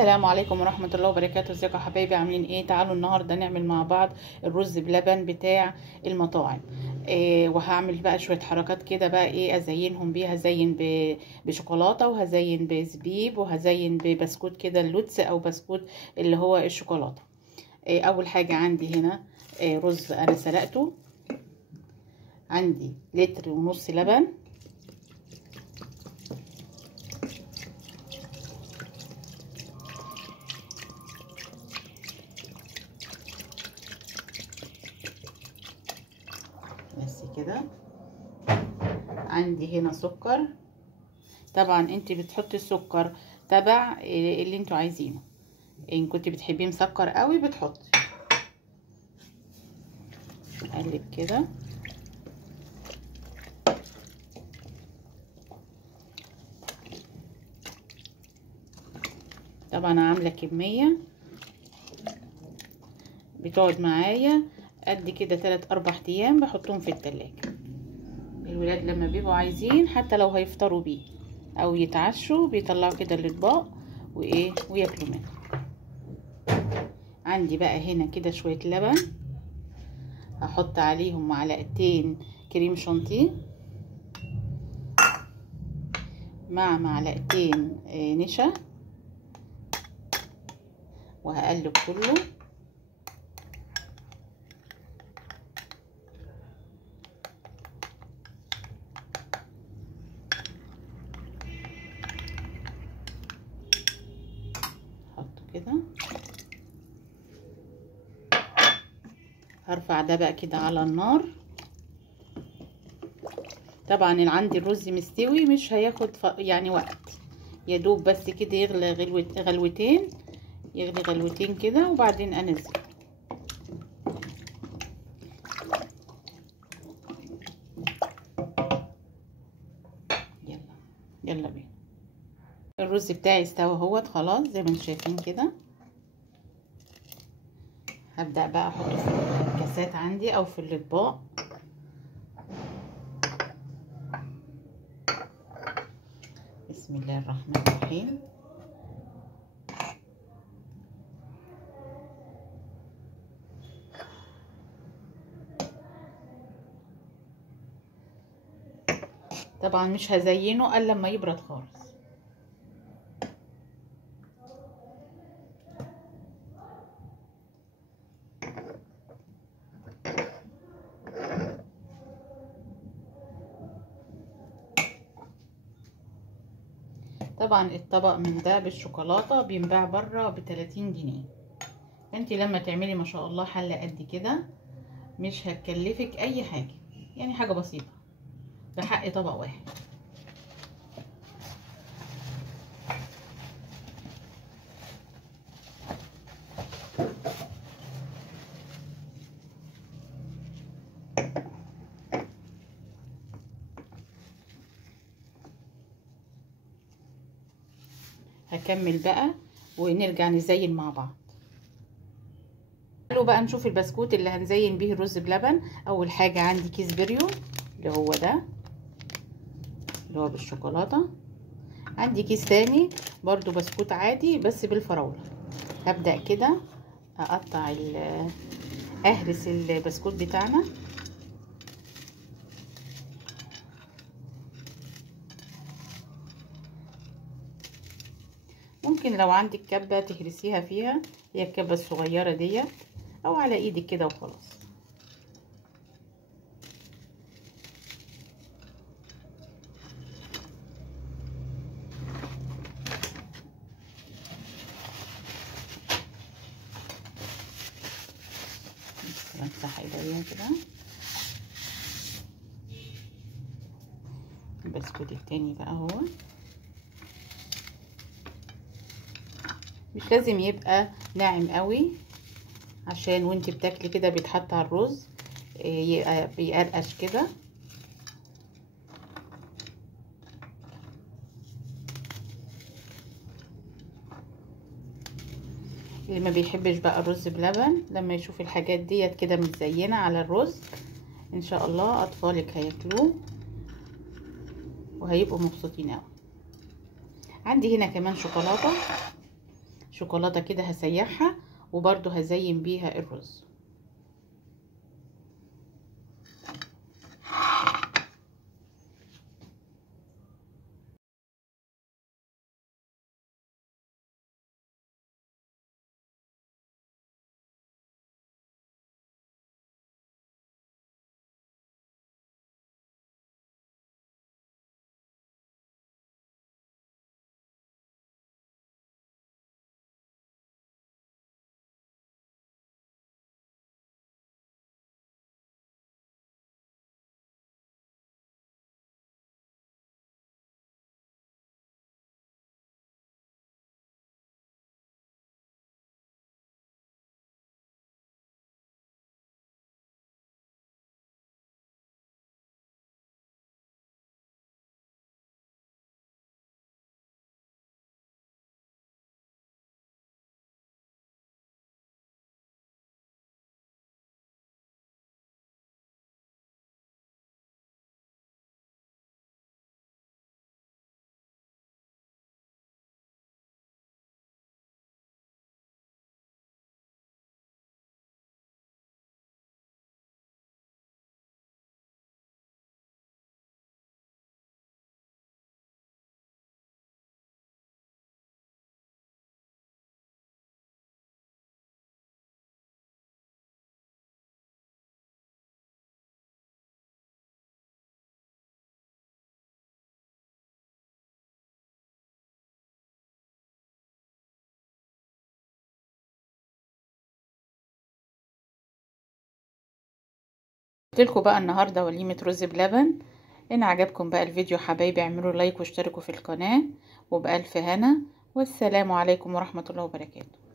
السلام عليكم ورحمة الله وبركاته. ازيكم يا حبايبي، عاملين ايه؟ تعالوا النهاردة نعمل مع بعض الرز بلبن بتاع المطاعم. وهعمل بقى شوية حركات كده بقى ايه ازينهم بيها. هزين بشوكولاتة، وهزين بزبيب، وهزين ببسكوت كده اللوتس او بسكوت اللي هو الشوكولاتة. اول حاجة عندي هنا رز انا سلقته. عندي لتر ونص لبن، بس كده. عندي هنا سكر، طبعا انت بتحطي السكر تبع اللي انتوا عايزينه. ان كنت بتحبيه مسكر قوي بتحطي. اقلب كده. طبعا عامله كميه بتقعد معايا قد كده 3-4 ايام، بحطهم في التلاجة. الولاد لما بيبقوا عايزين حتى لو هيفطروا بيه او يتعشوا بيطلعوا كده الاطباق وايه وياكلوا منه. عندي بقى هنا كده شويه لبن، هحط عليهم معلقتين كريم شانتيه مع معلقتين نشا، وهقلب كله. احطه كده. هرفع ده بقى كده على النار. طبعا اللي عندي الرز مستوي مش هياخد يعني وقت، يا دوب بس كده يغلي غلوتين، يغلي غلوتين كده وبعدين انزل. يلا بينا. الرز بتاعي استوى اهوت خلاص زي ما انتم شايفين كده. هبدأ بقى احطه في الكاسات عندي او في الاطباق. بسم الله الرحمن الرحيم. طبعا مش هزينه الا لما يبرد خالص. طبعا الطبق من ده بالشوكولاته بينباع بره ب30 جنيه. انت لما تعملي ما شاء الله حله قد كده مش هتكلفك اي حاجه، يعني حاجه بسيطه بحق طبق واحد. هكمل بقى ونرجع نزين مع بعض. تعالوا بقى نشوف البسكوت اللي هنزين بيه الرز بلبن. اول حاجه عندي كيس بريو اللي هو ده اللي هو بالشوكولاته. عندي كيس تاني برضو بسكوت عادي بس بالفراوله. هبدا كده اقطع اهرس البسكوت بتاعنا. ممكن لو عندك كبه تهرسيها فيها، هي الكبه الصغيره ديت، او على ايدك كده وخلاص. امسح ايديا كده. البسكوت التاني بقى هو مش لازم يبقى ناعم قوي، عشان وانت بتاكلي كده بيتحط على الرز بيقرقش كده. اللي ما بيحبش بقى الرز بلبن لما يشوف الحاجات ديت كده متزينه على الرز ان شاء الله اطفالك هياكلوه وهيبقوا مبسوطين قوي. عندي هنا كمان شوكولاتة كده هسيحها، وبرضو هزين بيها الرز. قلتلكوا بقى النهاردة وليمة رز بلبن. ان عجبكم بقى الفيديو حبايبي اعملوا لايك واشتركوا في القناة، وبألف هنا، والسلام عليكم ورحمة الله وبركاته.